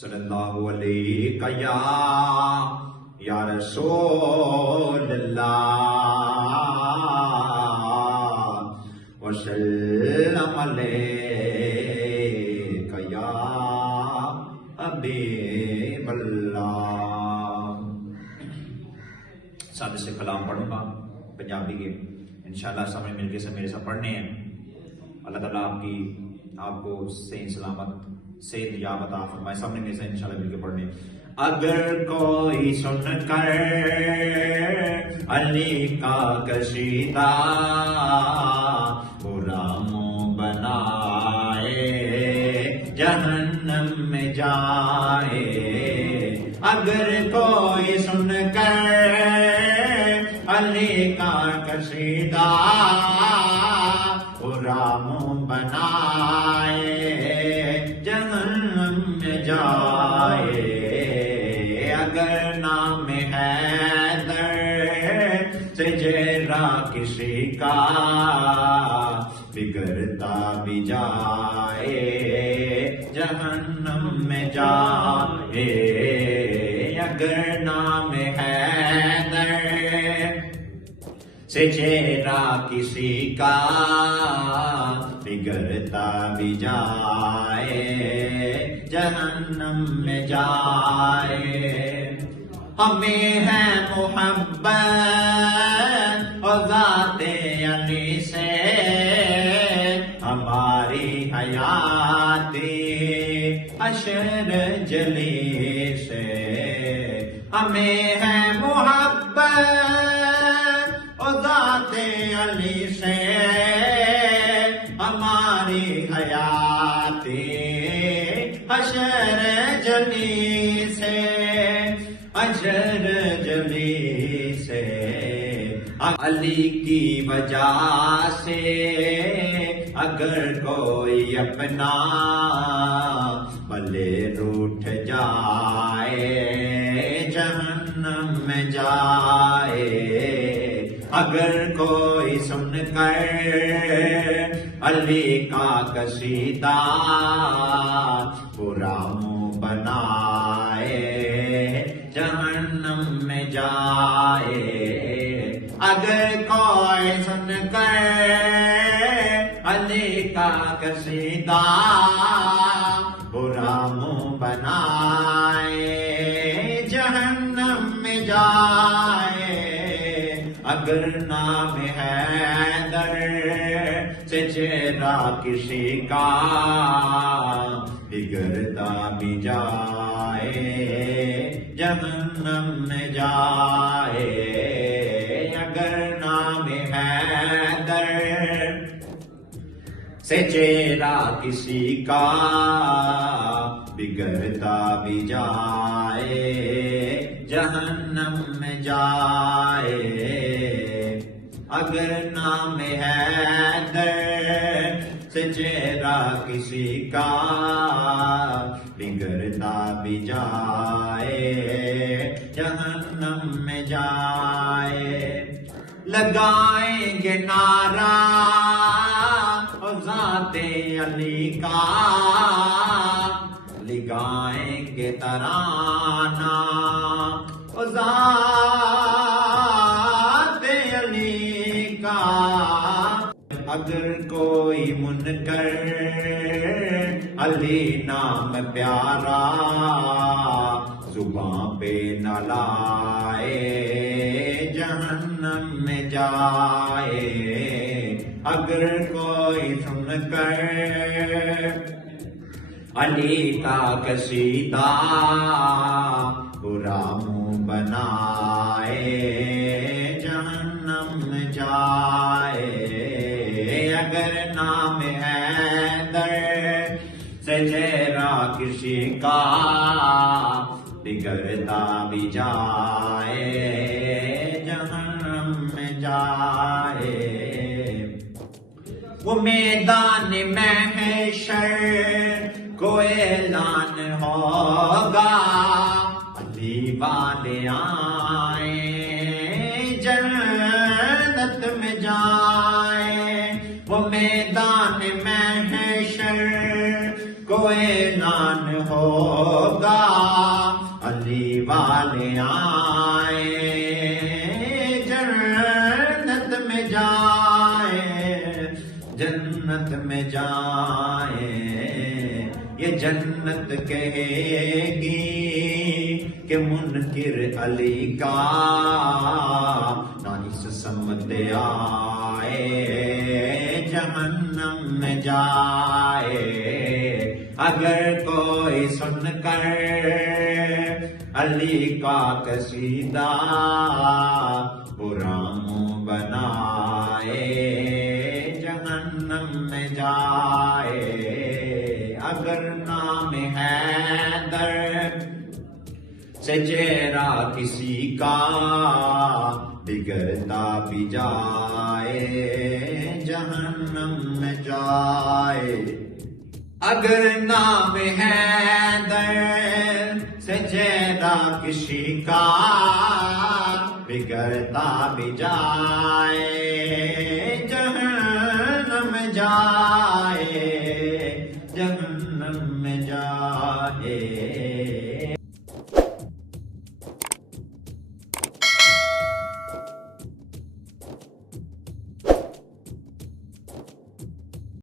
صلی اللہ علیہ یا رسول اللہ وسلم علیک یا حبیب اللہ۔ ساتھ سے کلام پڑھوں گا پنجابی کے، انشاءاللہ سامنے مل کے میرے ساتھ پڑھنے ہیں۔ اللہ تعالیٰ آپ کو صحیح سلامت صحت یاب عطا فرمائے۔ سامنے میرے ساتھ انشاءاللہ مل کے پڑھنے۔ اگر کوئی سن کر علی کا قصیدہ برا منہ بنائے جہنم میں جائے، اگر کوئی سن کر علی کا قصیدہ برا منہ بنائے جہنم میں جائے، اگر نام حیدر سے چہرہ کسی کا بگڑتا بھی جائے جہنم میں جائے، اگر نام حیدر سے چہرہ کسی کا بگڑتا بھی جائے جہنم میں جائے۔ ہمیں ہے محبت اور ذات علی سے ہماری حیاتی حشر جلی سے، ہمیں ہے محبت اور ذات علی سے ہماری حیاتی حشر جلی سے، حشر جلی سے، علی کی وجہ سے اگر کوئی اپنا بھلے روٹھ جائے جہنم میں جائے، اگر کوئی سن کر علی کا قصیدہ برا منہ بنائے جہنم میں جائے، اگر کوئی سن کر علی کا قصیدہ برا منہ بنائے جہنم میں جائے، اگر نام حیدر سے چہرہ کسی کا بگڑتا بھی جائے جہنم میں جائے، اگر نام حیدر سے چہرہ کسی کا بگڑتا بھی جائے جہنم میں جائے، اگر نام حیدر سے چہرہ کسی کا بگڑتا بھی جائے جہنم میں جائے، لگائیں گے نعرہ ذات علی کا، لگائیں گے ترانہ ذات علی کا، اگر کوئی منکر علی نام پیارا زباں پہ نہ لائے جہنم میں جائے، اگر کوئی سن کر علی کا قصیدہ برا منہ بنائے جہنم میں جائے، اگر نام حیدر سے چہرہ کسی کا بگڑتا بھی جائے جہنم میں جائے، وہ میدان محشر کو اعلان ہوگا علی والے آئیں جنت میں جائیں، وہ میدان میدان محشر کو اعلان ہوگا، علی والے آئے جنت میں جائے، جنت میں جائے، یہ جنت کہے گی کہ منکر علی کا نہ اس سمت آئے، جہنم میں جائے۔ اگر کوئی سن کر علی کا قصیدہ برا منہ بنائے، جہنم میں جائے۔ اگر نام حیدر سے چہرہ کسی کا بگڑتا بھی جائے، جہنم میں جائے۔ اگر نام حیدر سے چہرہ کسی کا بگڑتا بھی جائے، جہنم میں جائے۔